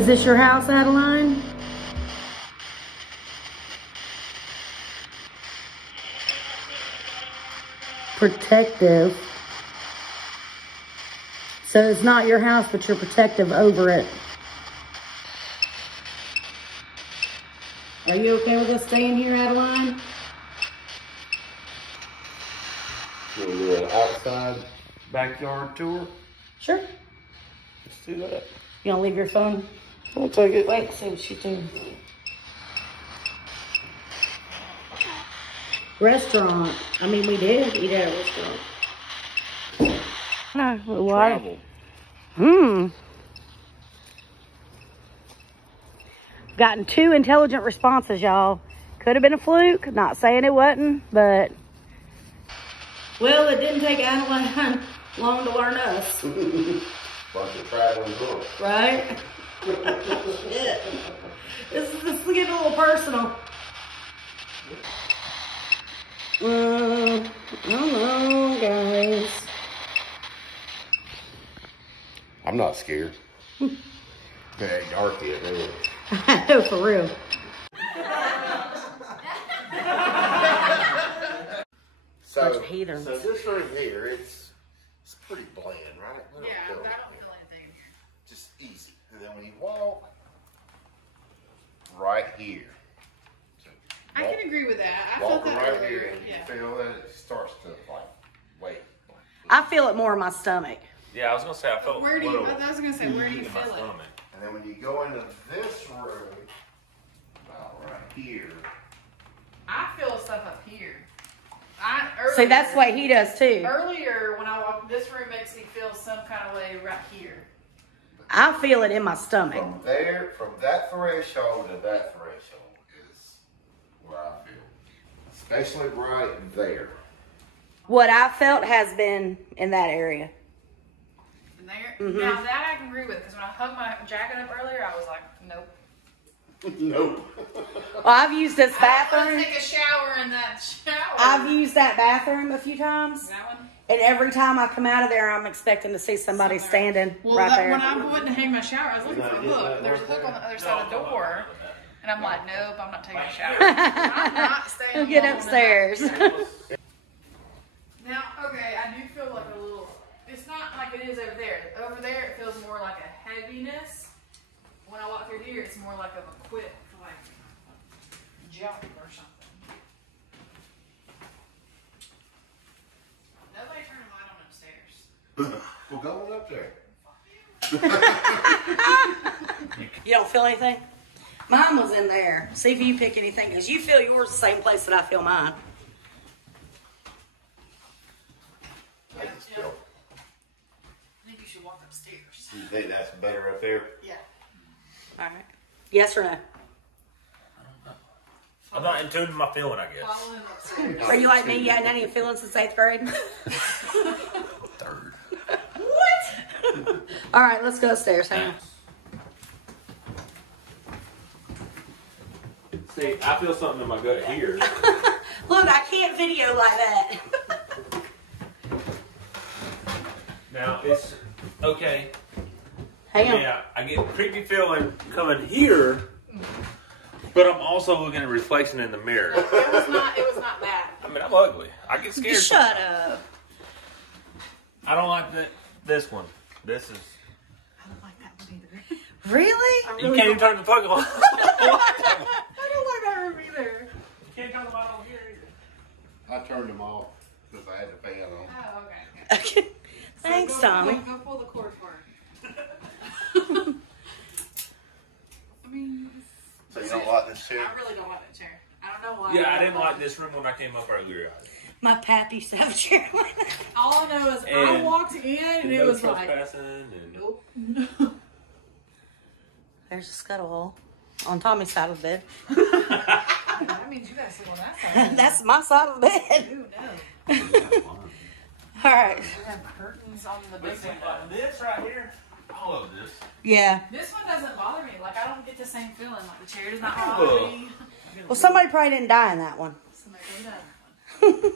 Is this your house, Adeline? Protective. So it's not your house, but you're protective over it. Are you okay with us staying here, Adeline? You want to do an outside backyard tour? Sure. Let's do that. You wanna leave your phone? I'll take it. Wait, see what she's doing. Restaurant. I mean, we did eat at a restaurant. No, why? Gotten 2 intelligent responses, y'all. Could have been a fluke. Not saying it wasn't, but. Well, it didn't take Adeline long to learn us. Bunch of traveling girls. Right? Shit. This is getting a little personal. I don't know, guys. I'm not scared. Very dark yet, really. I know, for real. So Bunch of heathens. this room here, it's pretty bland, right? Yeah, I don't feel anything in here. Just easy. And then when you walk, right here. So I can agree with that. I felt walking that right earlier. here, and Yeah. you feel that it starts to like wait. I feel it more in my stomach. Yeah, I was gonna say I felt Where do a you? little I was gonna say, where do you in my feel it? stomach. And then when you go into this room, about right here. I feel stuff up here. See, that's the way he does too. Earlier, when I walked, this room makes me feel some kind of way right here. I feel it in my stomach. From there, from that threshold to that threshold is where I feel. Especially right there. What I felt has been in that area. And there, now that I can agree with, because when I hung my jacket up earlier, I was like, nope. Nope. Well, I've used this I bathroom. take a shower in that shower. I've used that bathroom a few times. That one? And every time I come out of there, I'm expecting to see somebody standing Well, right there. when I went to hang my shower, I was looking for a hook. There's a hook on the other side of the door. And I'm like, nope, I'm not taking a shower. I'm not staying Get alone in upstairs. that. Now, okay, I do feel like a little, it's not like it is over there. Over there, it feels more like a heaviness. When I walk through here, it's more like of a quick, like, jump or something. Nobody turned a light on upstairs. Well, go on up there. You don't feel anything? Mine was in there. See if you pick anything, because you feel yours the same place that I feel mine. I just feel. I think you should walk upstairs. You think that's better up there? Yeah. All right. Yes or no? I'm not in tune with my feeling, I guess. Follow him upstairs. Are you like me? You hadn't any feelings since 8th grade? Third. What? All right, let's go upstairs. Hang on. See, I feel something in my gut here. Look, I can't video like that. Now it's okay. Hang on. Yeah, I get a creepy feeling coming here, but I'm also looking at reflection in the mirror. It was not bad. I mean, I'm ugly. I get scared. Shut sometimes. up. I don't like this one. This is. I don't like that one either. Really? You can't even turn the plug on. I don't like that room either. You can't turn the light on here either. I turned them off because I had the fan on. Oh, okay. Okay. Thanks, Tommy. Go pull the cord for her. I mean, So you don't like this chair? I really don't like that chair. I don't know why. Yeah, I didn't like this room when I came up earlier. My pappy used to have a chair like that. All I know is I And walked in and it No was like, trespassing and nope. There's a scuttle hole on Tommy's side of the bed. That means you gotta sit on that side. That's my side of the bed. Ooh, no. All right. You have curtains on the big Listen, window. like this right here, I love this. Yeah. This one doesn't bother me. Like, I don't get the same feeling. Like, the chair does not Ugh. bother me. Well, somebody probably didn't die in that one. Somebody go down that one.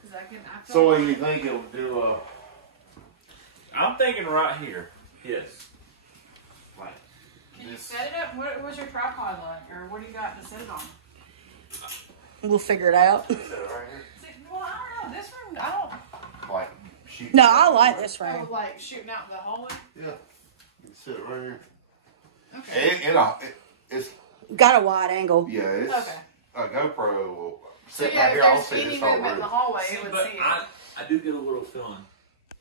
'Cause I feel So what do like you think it'll do? I'm thinking right here. Yes. Can you set it up? What was your tripod like? Or what do you got to set it on? We'll figure it out. Set it right here. Well, I don't know. This room, I don't. Like, shoot. No, I like this room. Oh, like shooting out the hallway? Yeah. You can sit it right here. Okay. It's Got a wide angle. yeah, it's Okay. a GoPro will So sit yeah, right if here. I'll there's see any this whole movement in the room. hallway, See, it would but see it. I do get a little feeling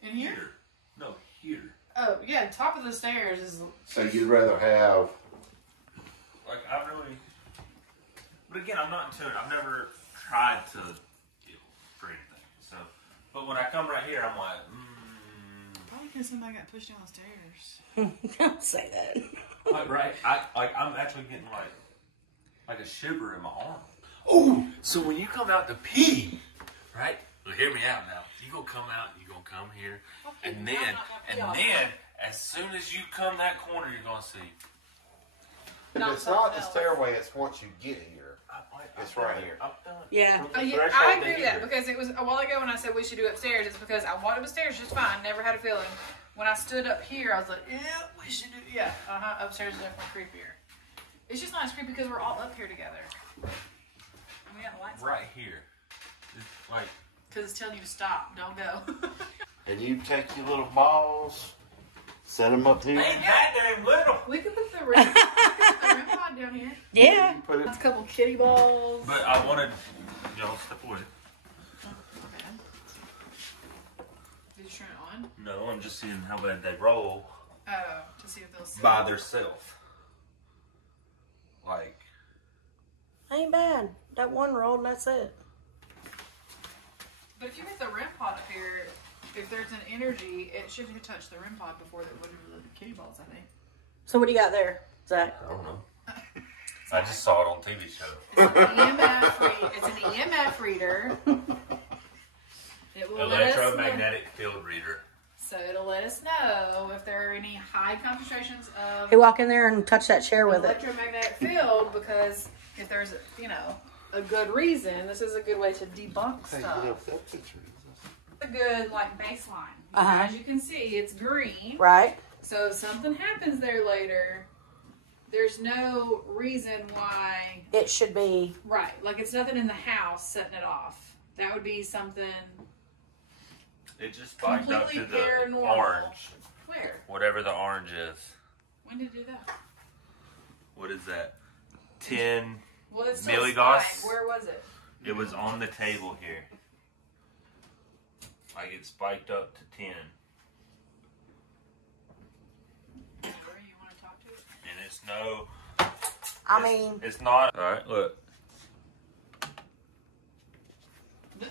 In here? here. No, here. Oh, yeah, top of the stairs is... So you'd rather have Like, I really... But again, I'm not in tune. I've never tried to feel for anything. So, but when I come right here, I'm like, Probably because somebody got pushed down the stairs. Don't say that. Like, right? I'm actually getting like a shiver in my arm. Oh, so when you come out to pee, right? Well, hear me out now. You gonna come out, you gonna come here, and then, as soon as you come that corner, you're gonna see. Not it's not the something stairway. It's once you get here. It's right here. I'm done. Yeah. From the Yeah, threshold I to agree with here. that because it was a while ago when I said we should do upstairs. It's because I walked upstairs just fine, never had a feeling. When I stood up here, I was like, yeah, we should do, yeah, upstairs is definitely creepier. It's just not as creepy because we're all up here together. And we got the lights on. Right here. It's like, Because it's telling you to stop, don't go. And you take your little balls, set them up here. ain't that damn little. We could put the REM pod down here. Yeah. You put it. That's a couple kitty balls. But I wanted, step away. Okay. Did you turn it on? No, I'm just seeing how bad they roll Oh, to see if they'll see. by themselves. Like, Ain't bad. That one rolled and that's it. But if you hit the REM pod up here, if there's an energy, it should touch the REM pod before the kitty balls, I think. So what do you got there, Zach? I don't know. I just saw it on TV show. It's an EMF reader. It will let us know. Electromagnetic field reader. So it'll let us know if there are any high concentrations of Hey, walk in there and touch that chair with it. electromagnetic field, because if there's, a good reason, this is a good way to debunk stuff. A good, baseline. As you can see, it's green. Right. So if something happens there later, there's no reason why. It should be. Right. Like it's nothing in the house setting it off. That would be something It just spiked up to completely the paranormal. orange. Where? Whatever the orange is. When did it do that? What is that? 10 Well, it's still milligauss? spiked. Where was it? It was on the table here. Like it spiked up to 10. Where you want to talk to it? And it's no... I mean, It's not... Alright, look. Did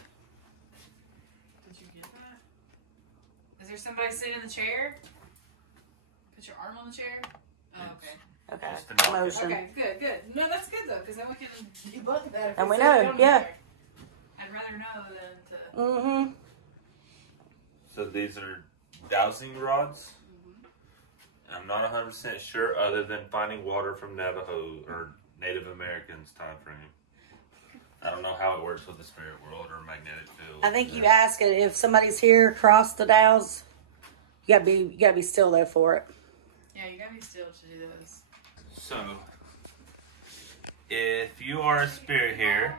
you get that? Is there somebody sitting in the chair? Put your arm on the chair? Oh, okay. okay. Just to knock it. Motion. Okay, good. No, that's good though, because then we can debunk that. If And it's we know, sitting down yeah. there. I'd rather know than to. Mm-hmm. So these are dowsing rods. I'm not 100% sure, other than finding water from Navajo or Native Americans time frame. I don't know how it works with the spirit world or magnetic field. I think you ask it if somebody's here across the dows. You gotta be still there for it. Yeah, you gotta be still to do those. So, if you are a spirit here,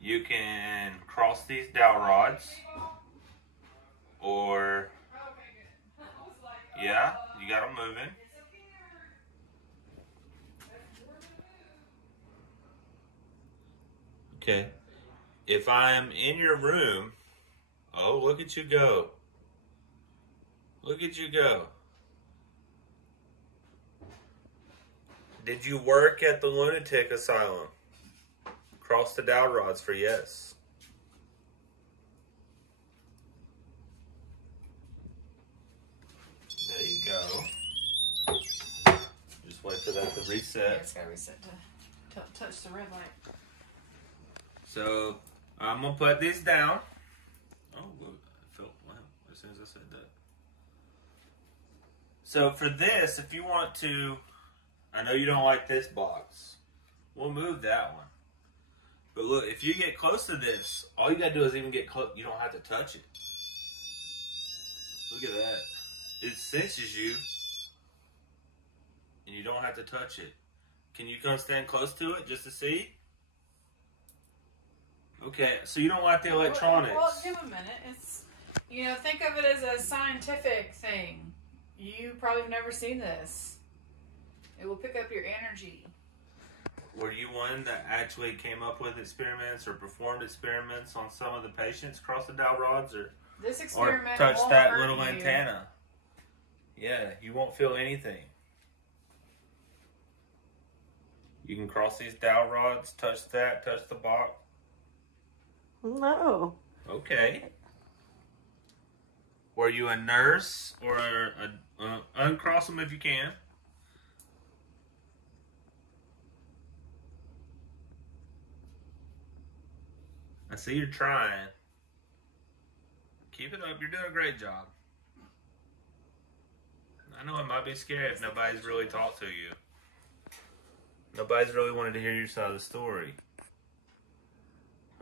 you can cross these dowel rods, or yeah, you got them moving. Okay. If I'm in your room, oh, look at you go. Look at you go. Did you work at the Lunatic Asylum? Cross the dowel rods for yes. There you go. Just wait for that to Yeah, reset. it's gotta reset to touch the red light. So I'm gonna put this down. Oh, look, I felt wow as soon as I said that. So for this, if you want to, I know you don't like this box. We'll move that one. But look, if you get close to this, all you gotta do is even get close. You don't have to touch it. Look at that. It senses you. And you don't have to touch it. Can you come stand close to it just to see? Okay, so you don't like the electronics. Well, give a minute. It's, you know, think of it as a scientific thing. You probably have never seen this. It will pick up your energy. Were you one that actually came up with experiments or performed experiments on some of the patients across the dowel rods, or this experiment touched won't that hurt little you. antenna? Yeah, you won't feel anything. You can cross these dowel rods, touch that, touch the box. No. Okay. Were you a nurse or uncross them if you can? I see you're trying. Keep it up. You're doing a great job. I know it might be scary if nobody's really talked to you. Nobody's really wanted to hear your side of the story.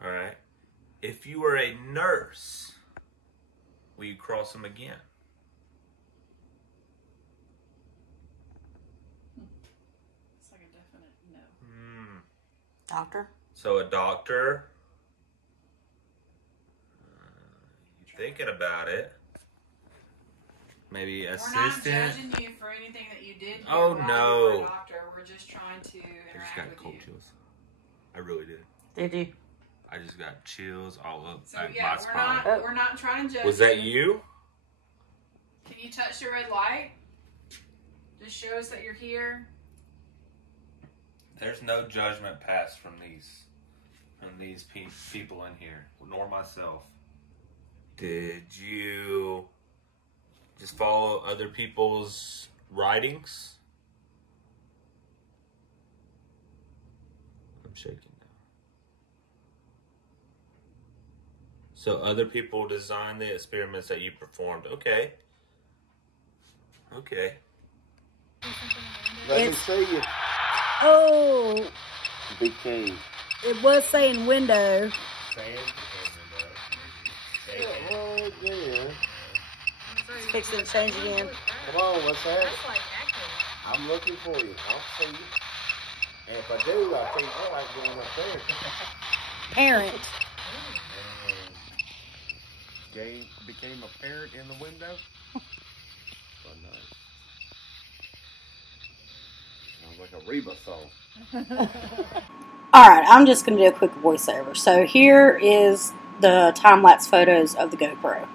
Alright. If you were a nurse, will you cross them again? It's like a definite no. Doctor? So a doctor, you're thinking about it. Maybe assistant. We're not judging you for anything that you did. Oh, no. You were a doctor. We're just trying to interact with you. Chills. I really did. Did you? I just got chills all up So my yeah, spine. we're not trying to judge. Was that you? Can you touch the red light? Just show us that you're here. There's no judgment passed from these people in here, nor myself. Did you just follow other people's writings? I'm shaking now. So other people designed the experiments that you performed. Okay. Okay. Let me see you. Oh, Big king. it was saying window. Oh, yeah. Fixing to change again. Come on, what's that? I'm looking for you. I'll see you. And if I do, I think I like going up there. Parent. And became a parent in the window. So nice. Sounds like a Reba song. All right, I'm just going to do a quick voiceover. So here is the time-lapse photos of the GoPro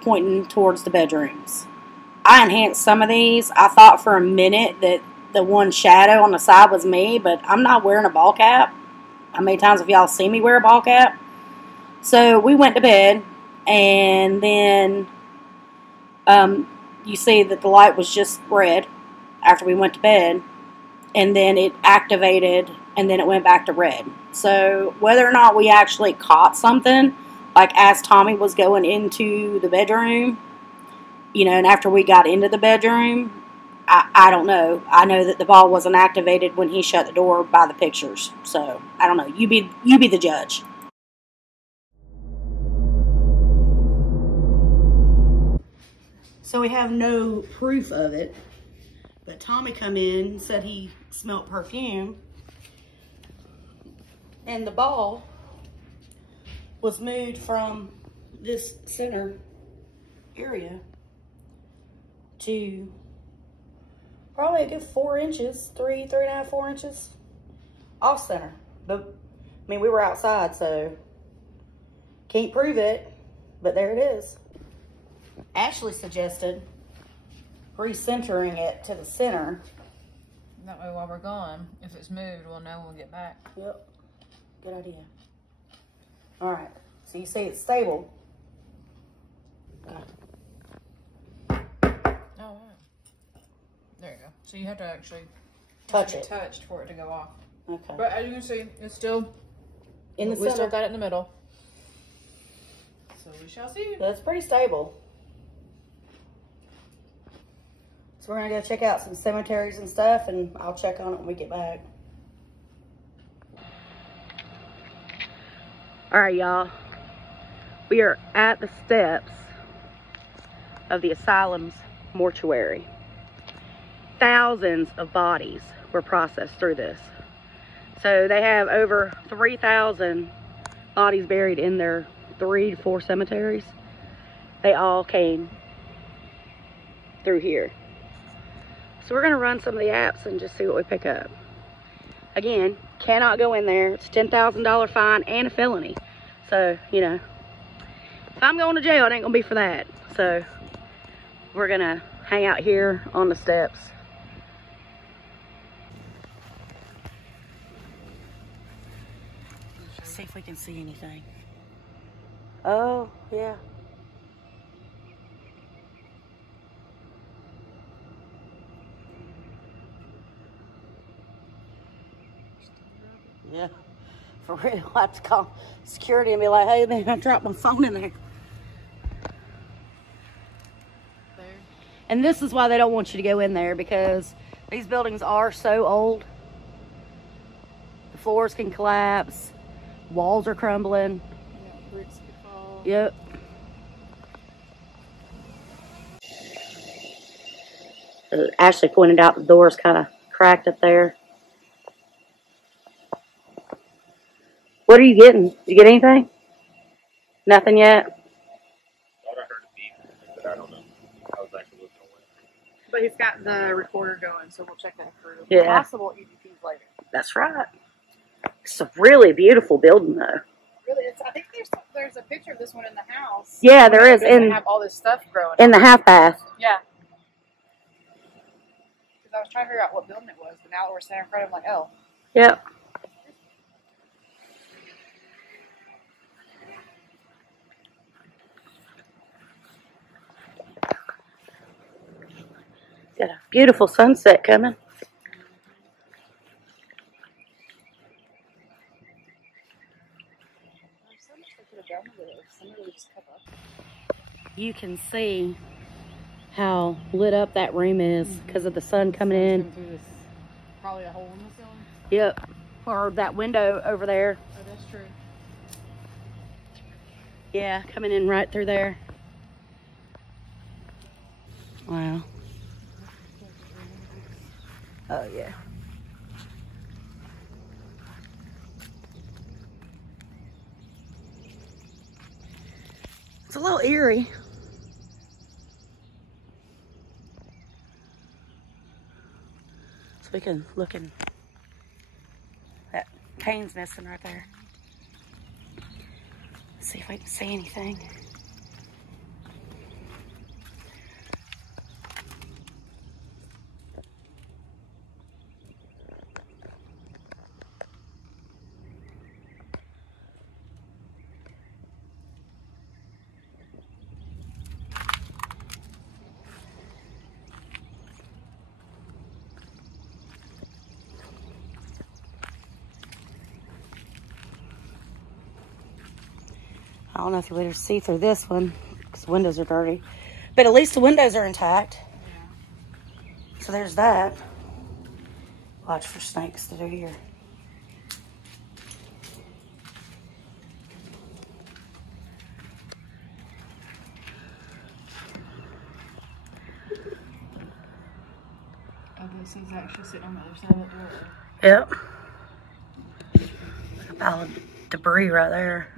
pointing towards the bedrooms. I enhanced some of these. I thought for a minute that the one shadow on the side was me, but I'm not wearing a ball cap. How many times have y'all seen me wear a ball cap? So we went to bed, and then you see that the light was just red after we went to bed, and then it activated, and then it went back to red. So whether or not we actually caught something, like as Tommy was going into the bedroom, you know, and after we got into the bedroom, I don't know. I know that the ball wasn't activated when he shut the door by the pictures. So I don't know. You be the judge. So we have no proof of it, but Tommy come in and said he smelled perfume, and the ball was moved from this center area to probably a good 4 inches, 3.5, 4 inches off center. But I mean, we were outside, so can't prove it, but there it is. Ashley suggested recentering it to the center. That way while we're gone, if it's moved, we'll know when we get back. Yep, good idea. All right, so you see it's stable. Oh, wow. There you go. So you have to actually Touch it. touched for it to go off. Okay. But as you can see, it's still In the we still center. got it in the middle. So we shall see. That's pretty stable. So we're gonna go check out some cemeteries and stuff, and I'll check on it when we get back. All right, y'all. We are at the steps of the asylum's mortuary. thousands of bodies were processed through this. So they have over 3,000 bodies buried in their 3 to 4 cemeteries. They all came through here. So we're gonna run some of the apps and just see what we pick up. Again, cannot go in there. It's a $10,000 fine and a felony. So, you know, if I'm going to jail, it ain't gonna be for that. So we're gonna hang out here on the steps. See if we can see anything. Oh, yeah. Yeah, for real. I have to call security and be like, hey, man, I dropped my phone in there. And this is why they don't want you to go in there, because these buildings are so old. The floors can collapse. Walls are crumbling. Yeah, bricks could fall. Yep. Ashley pointed out the door's kind of cracked up there. What are you getting? Did you get anything? Nothing yet? Thought I heard a beep, but I don't know. I was actually looking away. But he's got the recorder going, so we'll check that for Yeah. possible EVPs later. That's right. It's a really beautiful building, though. Really, I think there's a picture of this one in the house. Yeah, there is. They have all this stuff growing. In the half bath. Yeah. Because I was trying to figure out what building it was, but now that we're standing in front of it, I'm like, oh. Yep. Got a beautiful sunset coming. You can see how lit up that room is because of the sun coming in. Through this, probably a hole in the ceiling. Yep. Or that window over there. Oh, that's true. Yeah, coming in right through there. Wow. Oh, yeah. It's a little eerie. So we can look in. That pane's missing right there. See if I can see anything. I don't know if you'll be able to see through this one because the windows are dirty. But at least the windows are intact. Yeah. So there's that. Watch for snakes that are here. Oh, this is actually sitting on the other side of the door. Yep. A pile of debris right there.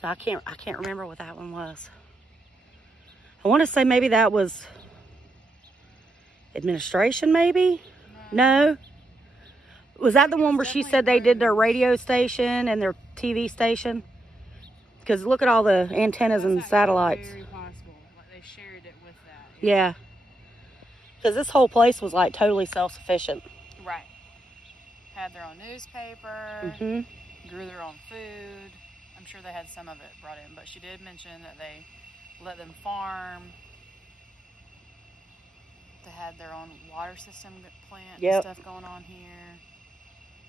So I can't remember what that one was. I want to say maybe that was administration, maybe? No. Was that the one where she said they did their radio station and their TV station? Because look at all the antennas and satellites. Very possible. Like they shared it with that. Yeah. Because this whole place was like totally self-sufficient. Right. Had their own newspaper. Mm-hmm. Grew their own food. I'm sure they had some of it brought in, but she did mention that they let them farm. They had their own water system plant and stuff going on here.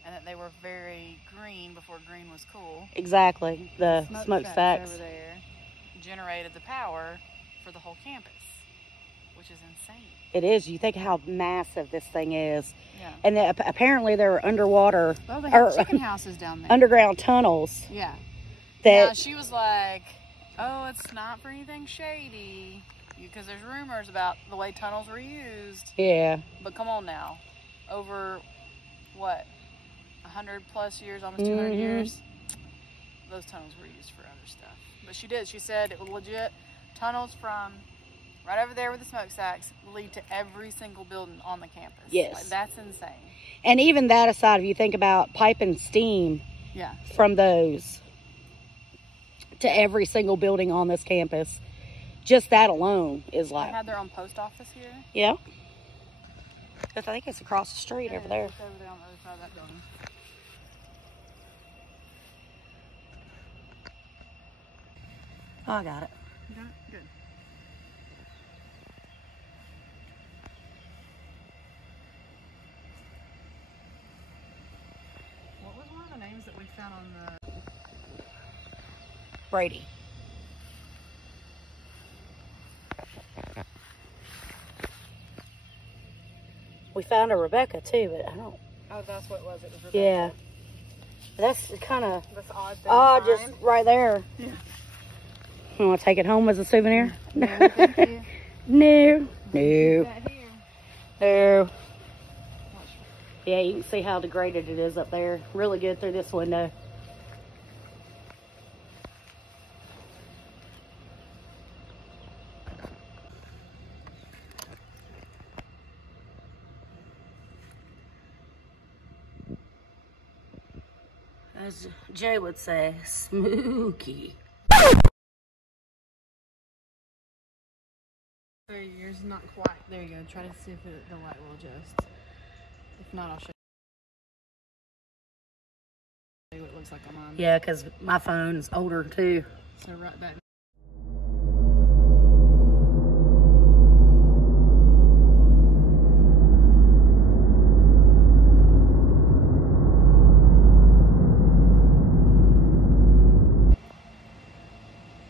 And that they were very green before green was cool. Exactly. The smokestacks over there generated the power for the whole campus, which is insane. It is. You think how massive this thing is. Yeah. And apparently there are underwater, Well, they have chicken houses down there. underground tunnels. Yeah. That Now, she was like, oh, it's not for anything shady. Because there's rumors about the way tunnels were used. Yeah. But come on now. Over, what, 100 plus years, almost 200 years? Those tunnels were used for other stuff. But she did. She said it was legit. Tunnels from right over there with the smokestacks lead to every single building on the campus. Yes. Like, that's insane. And even that aside, if you think about piping steam from those to every single building on this campus, just that alone is like... They had their own post office here. Yeah. I think it's across the street over there. It's over there on the other side of that building. Oh, I got it. You got it? Good. What was one of the names that we found on the... Brady. We found a Rebecca too, but I don't... Oh, that's what it was. It was Rebecca. Yeah. That's kind of... That's odd thing. Oh, just right there. Yeah. You want to take it home as a souvenir? No, thank you. No. Put No. that here. No. Yeah, you can see how degraded it is up there. Really good through this window. As Jay would say, spooky. 3 years, not quite. There you go. Try to see if the light will adjust. If not, I'll show you what it looks like on mine. Yeah, because my phone's older too. So right back.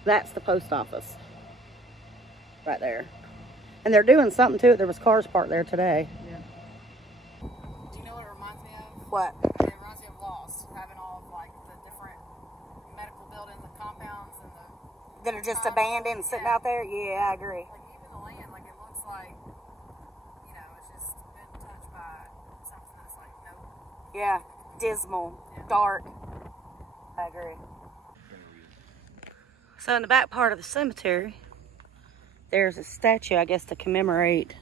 That's the post office. Right there. And they're doing something to it. There was cars parked there today. Yeah. Do you know what it reminds me of? What? It reminds me of Lost, having all of like the different medical buildings and compounds and the... That are just abandoned, sitting out there? Yeah, I agree. Like even the land, like it looks like, you know, it's just been touched by something that's like, no. Yeah, dismal, dark. I agree. So in the back part of the cemetery, there's a statue, I guess, to commemorate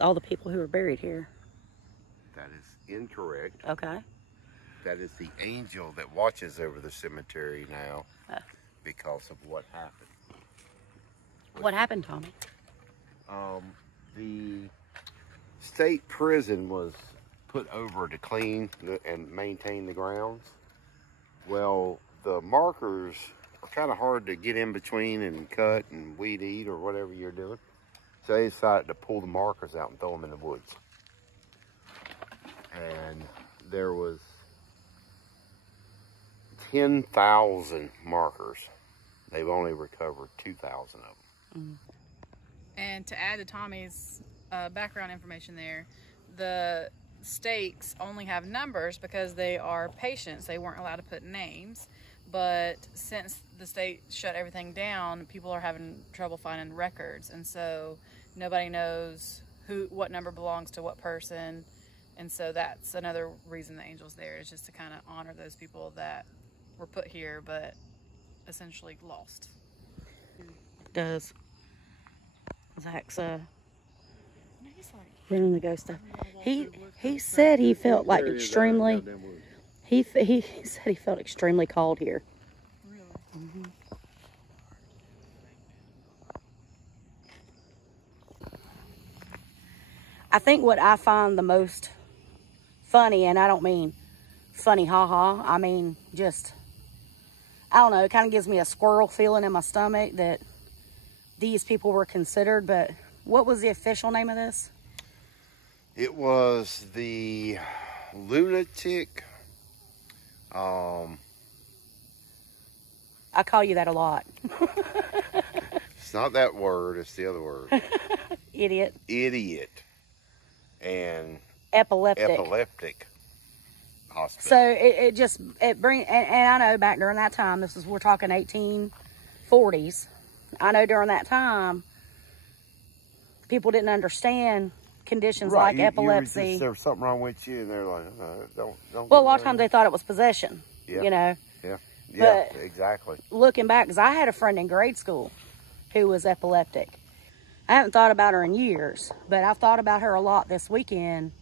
all the people who were buried here. That is incorrect. Okay. That is the angel that watches over the cemetery now because of what happened. What happened, Tommy? The state prison was put over to clean and maintain the grounds. Well, the markers are kind of hard to get in between and cut and weed eat or whatever you're doing. So they decided to pull the markers out and throw them in the woods. And there was 10,000 markers. They've only recovered 2,000 of them. And to add to Tommy's background information there, the stakes only have numbers because they are patients. They weren't allowed to put names. But since the state shut everything down, people are having trouble finding records. And so nobody knows what number belongs to what person. And so that's another reason the angel's there, is just to kind of honor those people that were put here but essentially lost. It does. Zach's running the ghost stuff. He said he felt like extremely. He said he felt extremely called here. Really? Mm-hmm. I think what I find the most funny, and I don't mean funny haha, I mean just, I don't know, it kind of gives me a squirrel feeling in my stomach that these people were considered. But what was the official name of this? It was the Lunatic. I call you that a lot. It's not that word, it's the other word. Idiot. And Epileptic. Hospital. So it brings, and I know back during that time, we're talking 1840s. I know during that time, people didn't understand conditions like epilepsy. There was something wrong with you, and they're like, don't. Well, a lot of times they thought it was possession. Yeah. You know. Yeah. But yeah, exactly. Looking back, because I had a friend in grade school who was epileptic. I haven't thought about her in years, but I've thought about her a lot this weekend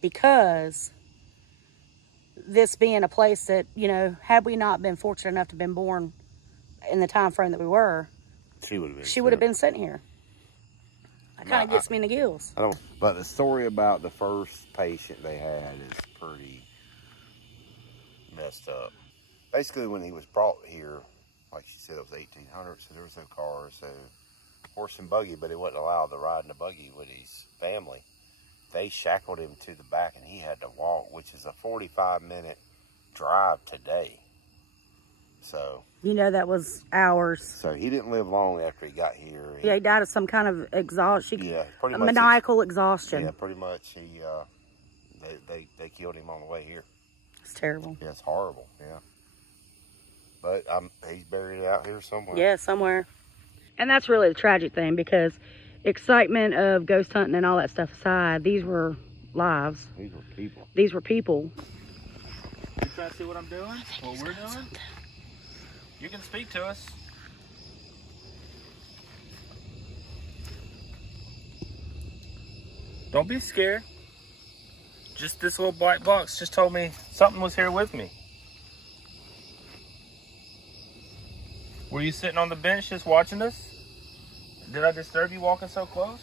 because this being a place that, you know, had we not been fortunate enough to have been born in the time frame that we were, she would have been sitting here. That kind of gets me in the gills. But the story about the first patient they had is pretty messed up. Basically, when he was brought here, like she said, it was 1800, so there was no cars, so horse and buggy, but he wasn't allowed to ride in the buggy with his family. They shackled him to the back, and he had to walk, which is a 45-minute drive today. So, you know, that was hours. So he didn't live long after he got here. Yeah, he died of some kind of exhaustion. Yeah, pretty much. Maniacal exhaustion. Yeah, pretty much. They killed him on the way here. It's terrible. Yeah, it's horrible. Yeah. But he's buried out here somewhere. Yeah, somewhere. And that's really the tragic thing, because excitement of ghost hunting and all that stuff aside, these were lives. These were people. These were people. You trying to see what I'm doing? What we're doing? Something. You can speak to us. Don't be scared. Just this little black box just told me something was here with me. Were you sitting on the bench just watching us? Did I disturb you walking so close?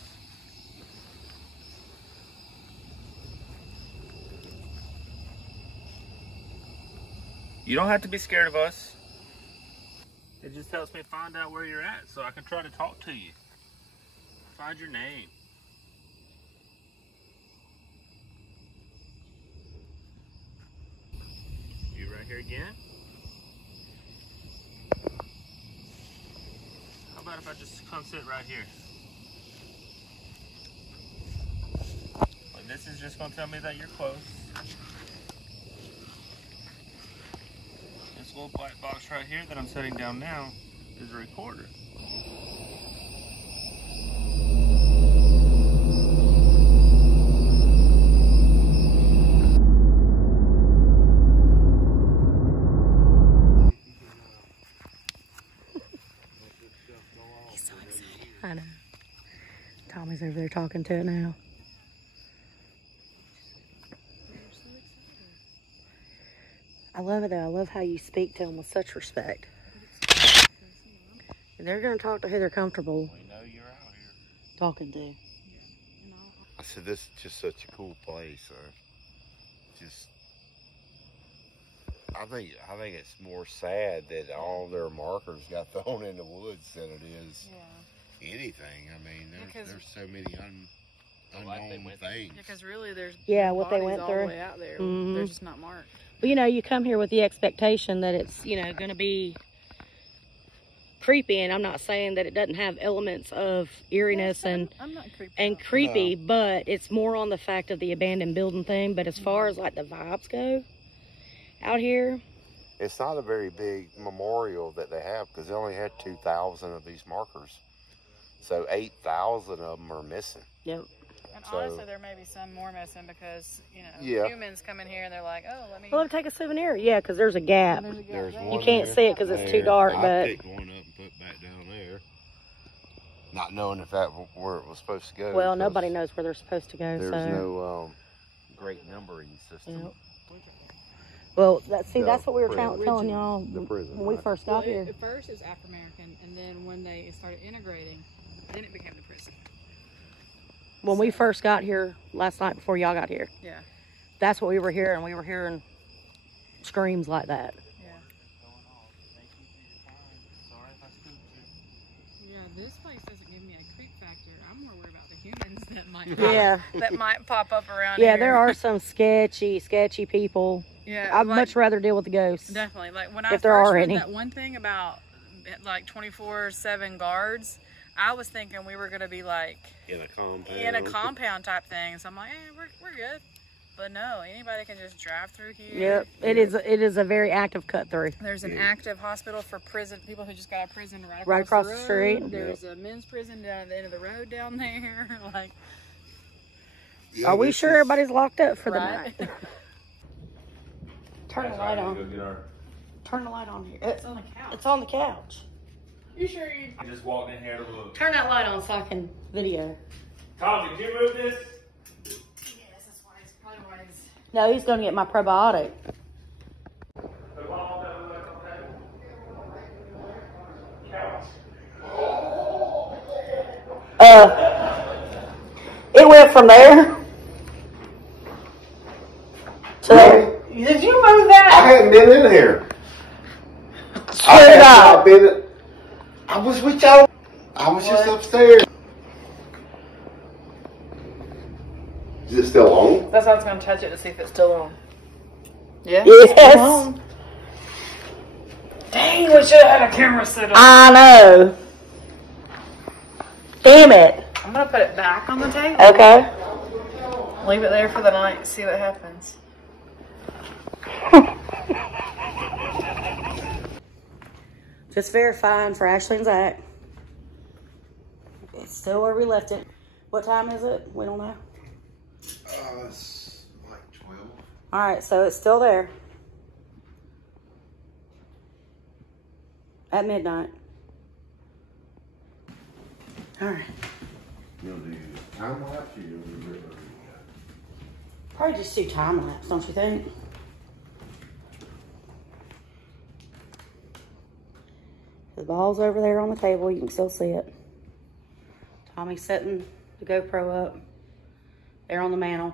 You don't have to be scared of us. It just helps me find out where you're at so I can try to talk to you. Find your name. You right here again? How about if I just come sit right here? Like, this is just going to tell me that you're close. This little black box right here that I'm setting down now is a recorder. He's so excited. I know. Tommy's over there talking to it now. I love it though. I love how you speak to them with such respect. They're going to talk to who they're comfortable talking to. I said, this is just such a cool place. I think it's more sad that all their markers got thrown in the woods than it is anything. I mean, there's so many unknown things. Because really, there's what they went all through the way out there. They're just not marked. Well, you know, you come here with the expectation that it's, you know, going to be creepy, and I'm not saying that it doesn't have elements of eeriness I'm not creepy, but it's more on the fact of the abandoned building thing. But as far as like the vibes go out here, it's not a very big memorial that they have, because they only had 2,000 of these markers, so 8,000 of them are missing. Yep. And honestly, there may be some more missing because, you know, humans come in here and they're like, oh, let me take a souvenir. Yeah, because there's a gap. There's you can't see it because it's too dark. I picked one up and put it back down there, not knowing if that where it was supposed to go. Well, nobody knows where they're supposed to go. There's no great numbering system. Yep. Well, that's what we were telling y'all when we first got here. At first, it was African American, and then when they started integrating, then it became the prison. When we first got here last night before y'all got here, that's what we were hearing. We were hearing screams like that. Yeah, this place doesn't give me a creep factor. I'm more worried about the humans that might that might pop up around here. Yeah, there are some sketchy people. Yeah, I'd much rather deal with the ghosts. Definitely. Like when if there are any. That one thing about like 24/7 guards, I was thinking we were gonna be like in a compound. In a compound type thing. So I'm like, we're good. But no, anybody can just drive through here. Yep, it is a very active cut through. There's an active hospital for prison people who just got out of prison right across the street. There's a men's prison down at the end of the road down there. Like, are we sure everybody's locked up for the night? Turn the light on. Turn the light on here. It's on the couch. It's on the couch. You sure you just walked in here to look. Turn that light on so I can video. Tom, did you move this? No, he's going to get my probiotic. It went from there to there. Did you move that? I hadn't been in here. Swear to God. I was with y'all. I was just upstairs. Is it still on? That's why I was going to touch it to see if it's still on. Yeah? Yes. Dang, we should have had a camera set up. I know. Damn it. I'm going to put it back on the table. Okay. Leave it there for the night and see what happens. Just verifying for Ashley and Zach. It's still where we left it. What time is it? We don't know. It's like 12. All right, so it's still there. At midnight. All right. You'll do time lapse or you'll do regular? Probably just do time lapse, don't you think? The ball's over there on the table. You can still see it. Tommy's setting the GoPro up there on the mantle.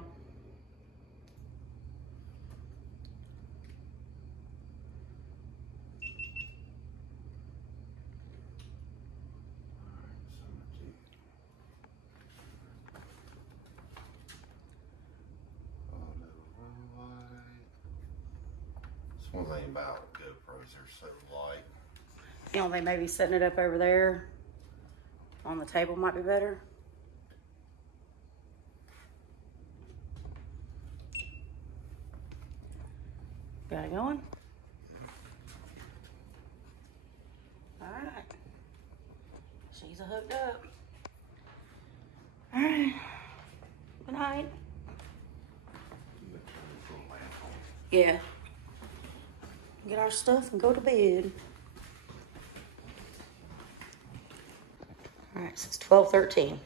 That's one thing about GoPros, they're so light. You know, they maybe setting it up over there on the table might be better. Got it going? All right. She's hooked up. All right. Good night. Yeah. Get our stuff and go to bed. All right, so it's 12:13. 12:13.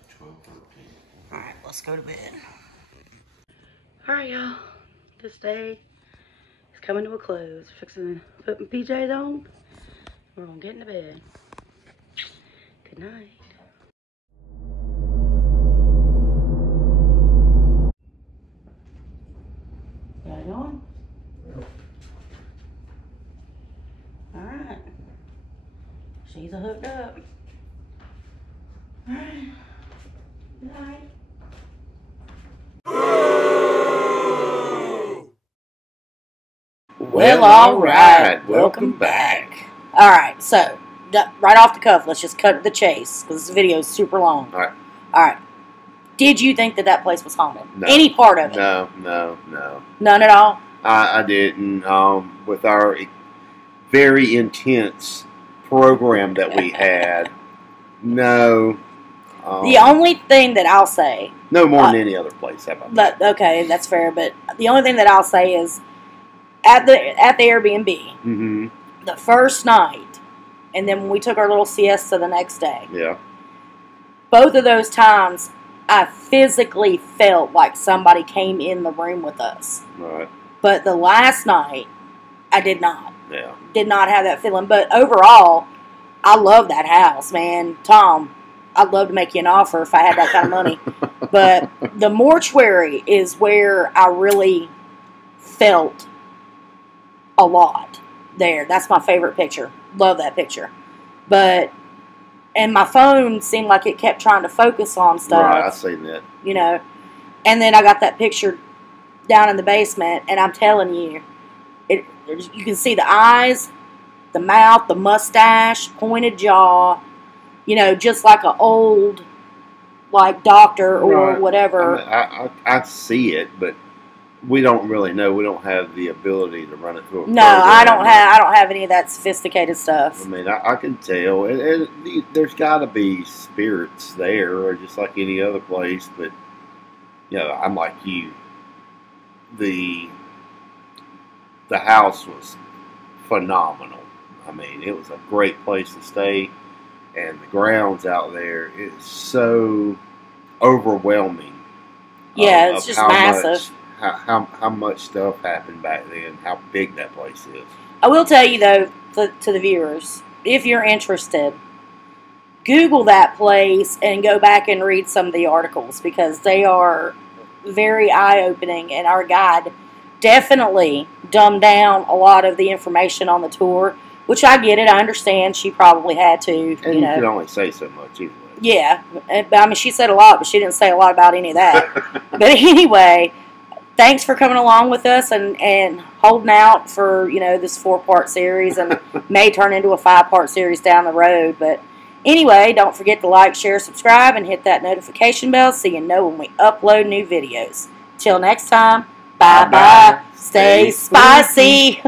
All right, let's go to bed. All right, y'all. This day is coming to a close. Fixing to put my PJs on. We're gonna get into bed. Good night. Got it going? All right. She's hooked up. All right. Good night. Well, all right. Welcome back. All right. So, right off the cuff, let's just cut to the chase because this video is super long. All right. All right. Did you think that that place was haunted? No. Any part of it? No. None at all? I didn't. With our very intense program that we had, no. The only thing that I'll say... No more than any other place. How about that? Okay, that's fair. But the only thing that I'll say is at the Airbnb, the first night, and then when we took our little siesta the next day, Yeah. both of those times, I physically felt like somebody came in the room with us. Right. But the last night, I did not. Yeah. Did not have that feeling. But overall, I love that house, man. Tom, I'd love to make you an offer if I had that kind of money. But the mortuary is where I really felt a lot there. That's my favorite picture. Love that picture. And my phone seemed like it kept trying to focus on stuff. Right, I seen that. You know. And then I got that picture down in the basement, and I'm telling you, you can see the eyes, the mouth, the mustache, pointed jaw. you know, just like an old, like, doctor or Right. whatever. I mean, I see it, but we don't really know. We don't have the ability to run it through a No, program. I don't have any of that sophisticated stuff. I mean, I can tell, and there's got to be spirits there, or just like any other place. But you know, I'm like you. The house was phenomenal. I mean, it was a great place to stay, and the grounds out there is so overwhelming. Yeah, it's just massive. How much stuff happened back then? How big that place is. I will tell you, though, to the viewers, if you're interested, Google that place and go back and read some of the articles, because they are very eye-opening, and our guide definitely dumbed down a lot of the information on the tour, which I get it. I understand she probably had to. And you can only say so much anyway. Yeah. I mean, she said a lot, but she didn't say a lot about any of that. But anyway, thanks for coming along with us and holding out for, you know, this 4-part series, and may turn into a 5-part series down the road. But anyway, don't forget to like, share, subscribe, and hit that notification bell so you know when we upload new videos. Till next time, bye-bye. Stay spicy.